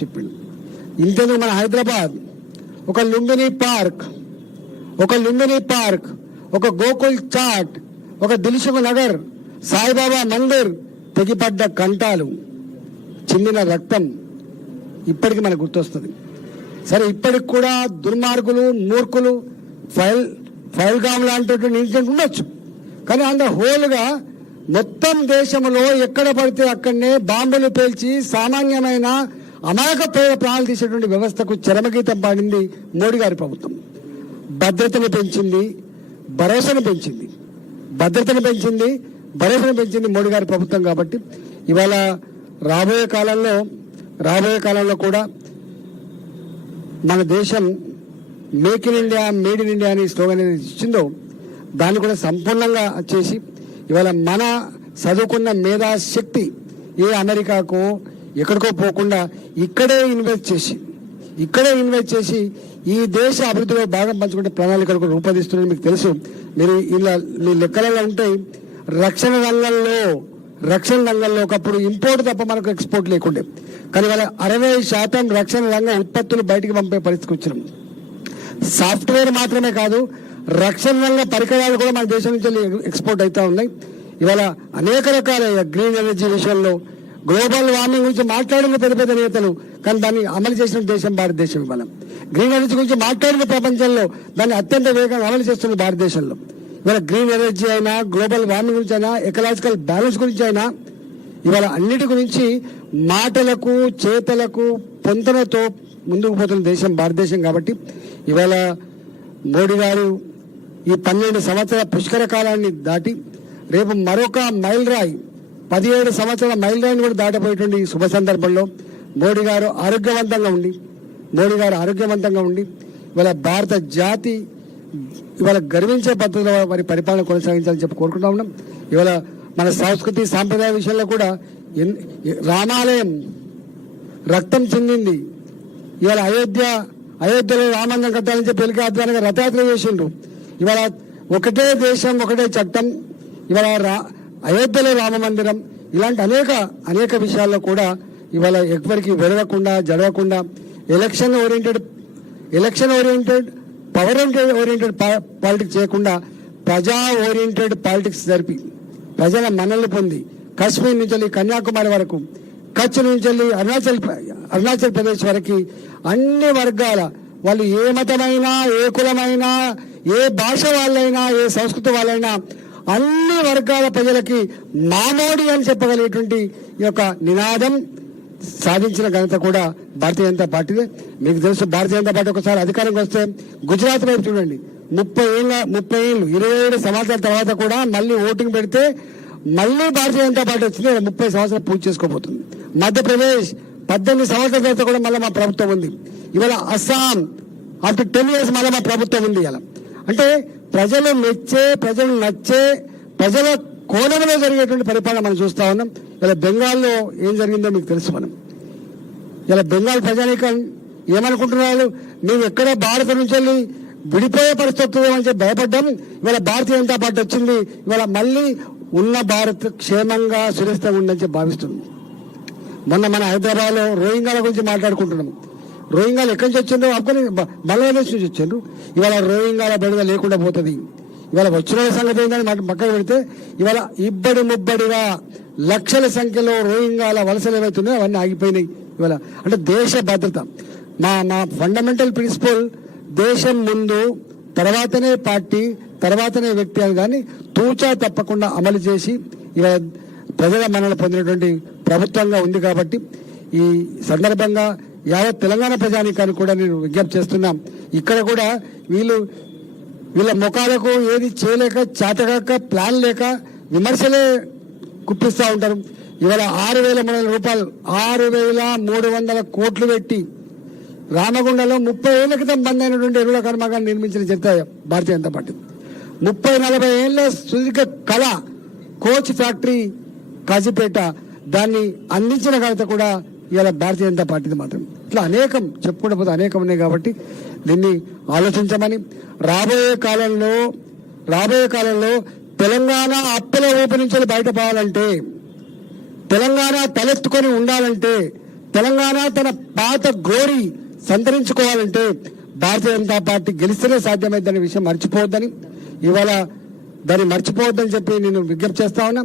చెప్పిండు. ఇంతేందుకు మన హైదరాబాద్ ఒక లుంబిని పార్క్, ఒక గోకుల్ చాట్, ఒక దిల్సుఖ్ నగర్, సాయిబాబా మందిర్, తెగిపడ్డ కంటాలు, చిందిన రక్తం ఇప్పటికి మనకు గుర్తొస్తుంది. సరే, ఇప్పటికి కూడా దుర్మార్గులు, మూర్ఖులు, ఫైల్గామ్ లాంటి ఇన్సిడెంట్ ఉండొచ్చు. కానీ అంత హోల్గా మొత్తం దేశంలో ఎక్కడ పడితే అక్కడనే బాంబులు పేల్చి సామాన్యమైన అమాయక ప్రాణాలు తీసేటువంటి వ్యవస్థకు చరమగీతం పాడింది మోడీ గారి ప్రభుత్వం. భద్రతను పెంచింది, భరోసాను పెంచింది మోడీ గారి ప్రభుత్వం. కాబట్టి ఇవాళ రాబోయే కాలంలో కూడా మన దేశం make in India, made in India అని స్లోగన్ అనేది ఇచ్చిందో దాన్ని కూడా సంపూర్ణంగా చేసి ఇవాళ మన చదువుకున్న మేధాశక్తి ఏ అమెరికాకో ఎక్కడికో పోకుండా ఇక్కడే ఇన్వెస్ట్ చేసి ఈ దేశ అభివృద్ధిలో భాగం పంచుకుంటే ప్రణాళికలు రూపొందిస్తున్నారని మీకు తెలుసు. మీరు ఇలా మీ లెక్కలలో ఉంటాయి. రక్షణ రంగంలో ఒకప్పుడు ఇంపోర్ట్ తప్ప మనకు ఎక్స్పోర్ట్ లేకుండే. కానీ వాళ్ళ 60% రక్షణ రంగ ఉత్పత్తులు బయటికి పంపే పరిస్థితికి వచ్చినాం. సాఫ్ట్వేర్ మాత్రమే కాదు, రక్షణ రంగ పరికరాలు కూడా మన దేశం నుంచి ఎక్స్పోర్ట్ అవుతా ఉన్నాయి. ఇవాళ అనేక రకాల గ్రీన్ ఎనర్జీ విషయంలో, గ్లోబల్ వార్మింగ్ గురించి మాట్లాడిన పెద్ద నేతలు, కానీ దాన్ని అమలు చేసిన దేశం భారతదేశం. ఇవాళ గ్రీన్ ఎనర్జీ గురించి మాట్లాడిన ప్రపంచంలో దాన్ని అత్యంత వేగంగా అమలు చేస్తున్న భారతదేశంలో. ఇవాళ గ్రీన్ ఎనర్జీ అయినా, గ్లోబల్ వార్మింగ్ గురించి అయినా, ఎకలాజికల్ బ్యాలెన్స్ గురించి అయినా, ఇవాళ అన్నిటి గురించి మాటలకు చేతలకు పొంతనతో ముందుకు పోతున్న దేశం భారతదేశం. కాబట్టి ఇవాళ మోడీ గారు ఈ 12 సంవత్సరాల పుష్కర కాలాన్ని దాటి రేపు మరొక మైల్ రాయి, 17 సంవత్సరాల మైల్ రాయిని కూడా దాటపోయేటువంటి ఈ శుభ సందర్భంలో మోడీ గారు ఆరోగ్యవంతంగా ఉండి ఇవాళ భారత జాతి ఇవాళ గర్వించే పద్ధతిలో వారి పరిపాలన కొనసాగించాలని చెప్పి కోరుకుంటా ఉన్నాం. ఇవాళ మన సంస్కృతి సాంప్రదాయ విషయంలో కూడా రామాలయం రక్తం చెందింది. ఇవాళ అయోధ్యలో రామందం కట్టాలని చెప్పి పెళ్లికి ఆధ్వర్యంగా రథయాత్ర చేసిండ్రు. ఇవాళ ఒకటే దేశం, ఒకటే చట్టం, ఇవాళ అయోధ్యలో రామ మందిరం, ఇలాంటి అనేక విషయాల్లో కూడా ఇవాళ ఎవరికి జరగకుండా election oriented power oriented politics చేయకుండా ప్రజా ఓరియంటెడ్ పాలిటిక్స్ జరిపి ప్రజల మన్నలు పొంది కాశ్మీర్ నుంచి కన్యాకుమారి వరకు, కచ్ నుంచి అరుణాచల్ ప్రదేశ్ వరకు అన్ని వర్గాల వాళ్ళు, ఏ మతమైనా, ఏ కులమైనా, ఏ భాష వాళ్ళైనా, ఏ సంస్కృతి వాళ్ళైనా, అన్ని వర్గాల ప్రజలకి మామోడి అని చెప్పగలిగేటువంటి ఈ యొక్క నినాదం సాధించిన ఘనత కూడా భారతీయ జనతా పార్టీదే. మీకు తెలుసు, భారతీయ జనతా పార్టీ ఒకసారి అధికారంకి వస్తే గుజరాత్ వైపు చూడండి, 30 ఏళ్ళు 27 సంవత్సరాల తర్వాత కూడా మళ్ళీ ఓటింగ్ పెడితే మళ్ళీ భారతీయ జనతా పార్టీ వచ్చింది. 30 సంవత్సరాలు పూర్తి చేసుకోబోతుంది. మధ్యప్రదేశ్ 18 సంవత్సరాల తర్వాత కూడా మళ్ళీ మా ప్రభుత్వం ఉంది. ఇవాళ అస్సాం ఆఫ్టర్ 10 years మళ్ళీ మా ప్రభుత్వం ఉంది. ఇలా అంటే ప్రజలు నచ్చే ప్రజల కోణంలో జరిగేటువంటి పరిపాలన మనం చూస్తా ఉన్నాం. ఇలా బెంగాల్లో ఏం జరిగిందో మీకు తెలుసు. ఇలా బెంగాల్ ప్రజానీకం ఏమనుకుంటున్నారు, మేము ఎక్కడ భారత నుంచి వెళ్ళి విడిపోయే పరిస్థితి అని చెప్పి భయపడ్డాం. ఇవాళ భారతీయ జనతా పార్టీ వచ్చింది. ఇవాళ మళ్ళీ ఉన్న భారత్ క్షేమంగా సురక్షితంగా ఉందని చెప్పి భావిస్తుంది. మొన్న మన హైదరాబాద్ లో రోహింగ్యాల గురించి మాట్లాడుకుంటున్నాం. రోహింగ్యాలు ఎక్కడి నుంచి వచ్చిండ్రు? బంగ్లాదేశ్ నుంచి వచ్చిండ్రు. ఇవాళ రోహింగ్యాల బెడద లేకుండా పోతుంది. ఇవాళ వచ్చిన సంగతి ఏంటని పక్కన పెడితే ఇవాళ ముబ్బడిగా లక్షల సంఖ్యలో రోహింగ్యాల వలసలు ఏవైతున్నాయో అవన్నీ ఆగిపోయినాయి. ఇవాళ అంటే దేశ భద్రత, మా ఫండమెంటల్ ప్రిన్సిపల్ దేశం ముందు, తర్వాతనే పార్టీ, తర్వాతనే వ్యక్తి అని కానీ తూచా తప్పకుండా అమలు చేసి ఇవాళ ప్రజల మన్ననలు పొందినటువంటి ప్రభుత్వంగా ఉంది. కాబట్టి ఈ సందర్భంగా యావత్ తెలంగాణ ప్రజానీకానికి కూడా నేను విజ్ఞప్తి చేస్తున్నాం. ఇక్కడ కూడా వీళ్ళ ముఖాలకు ఏది చేయలేక, చేతగాక, ప్లాన్ లేక విమర్శలే కుప్పిస్తూ ఉంటారు. ఇవాళ 6,300 రూపాయలు, 6,300 కోట్లు పెట్టి రామగుండలో 30 ఏళ్ల క్రితం బంద్ అయినటువంటి ఎరువుల కర్మాగారం నిర్మించిన చరిత్ర భారతీయ జనతా పార్టీ. 30-40 ఏళ్ల సుదీర్ఘ కళ కోచ్ ఫ్యాక్టరీ కాజీపేట, దాన్ని అందించిన ఘనత కూడా ఇవాళ భారతీయ జనతా పార్టీది మాత్రం. ఇట్లా అనేకం చెప్పుకుంటూ పోతే అనేకం ఉన్నాయి. కాబట్టి దీన్ని ఆలోచించమని, రాబోయే కాలంలో తెలంగాణ అప్పుల ఊపి నుంచి బయటపోవాలంటే, తెలంగాణ తలెత్తుకొని ఉండాలంటే, తెలంగాణ తన పాత గ్లోరీ సంతరించుకోవాలంటే భారతీయ జనతా పార్టీ గెలిస్తేనే సాధ్యమైందనే విషయం మర్చిపోవద్దని, ఇవాళ దాన్ని మర్చిపోవద్దని చెప్పి నేను విజ్ఞప్తి చేస్తా ఉన్నా.